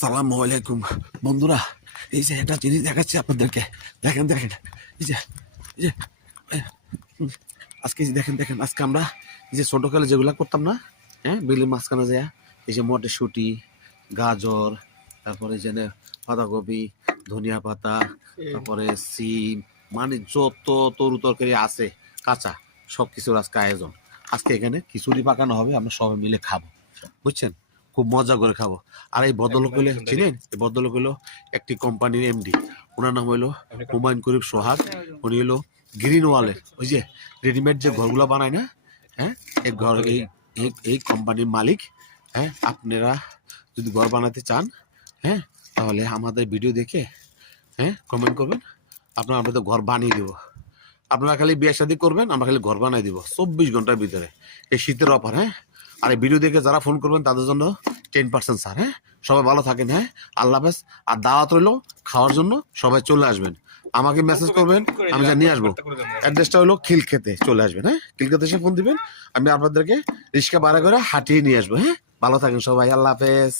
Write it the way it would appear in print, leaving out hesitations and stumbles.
সালামু আলাইকুম বন্ধুরা, এই যে একটা জিনিস দেখাচ্ছি আপনাদেরকে। দেখেন দেখেন, এই যে এই যে আজকে দেখেন দেখেন, আজকে আমরা এই যে ছোটকালে যেগুলা করতাম না, হ্যাঁ, বিলের মাঝখানে যায় এই যে মটরশুঁটি, গাজর, তারপরে যে বাঁধাকপি, ধনিয়া পাতা, তারপরে সিম, মানে যত তরু তরকারি আছে কাঁচা, সব কিছুর আজকে আয়োজন। আজকে এখানে খিচুড়ি পাকানো হবে, আমরা সবাই মিলে খাবো, বুঝছেন? খুব মজা করে খাবো। আর এই ভদ্রলোক হইলে চিনেন, এই ভদ্রলোক হইলো একটি কোম্পানির এমডি। ওনার নাম হইলো হুমায়ুন করিম সোহাগ। উনি হলো গ্রিন ওয়ালের ওই যে রেডিমেড যে ঘরগুলো বানায় না, হ্যাঁ, এই ঘর এই কোম্পানির মালিক। হ্যাঁ, আপনারা যদি ঘর বানাতে চান, হ্যাঁ, তাহলে আমাদের ভিডিও দেখে, হ্যাঁ, কমেন্ট করবেন, আপনাদের ঘর বানিয়ে দেবো। আপনারা খালি বিয়ে শাদী করবেন, আমরা খালি ঘর বানিয়ে দিব 24 ঘন্টার ভিতরে। এই শীতের অফার, হ্যাঁ। আর এই ভিডিও দেখে যারা ফোন করবেন তাদের জন্য 10% স্যার, হ্যাঁ। সবাই ভালো থাকেন, হ্যাঁ, আল্লাহ হাফেজ। আর দাওয়াত রইলো খাওয়ার জন্য, সবাই চলে আসবেন। আমাকে মেসেজ করবেন, আমি যা নিয়ে আসবো। অ্যাড্রেসটা হলো খিলক্ষেতে, চলে আসবেন, হ্যাঁ। খিলক্ষেতে এসে ফোন দিবেন, আমি আপনাদেরকে রিক্সা ভাড়া করে হাঁটিয়ে নিয়ে আসবো, হ্যাঁ। ভালো থাকেন সবাই, আল্লাহ হাফেজ।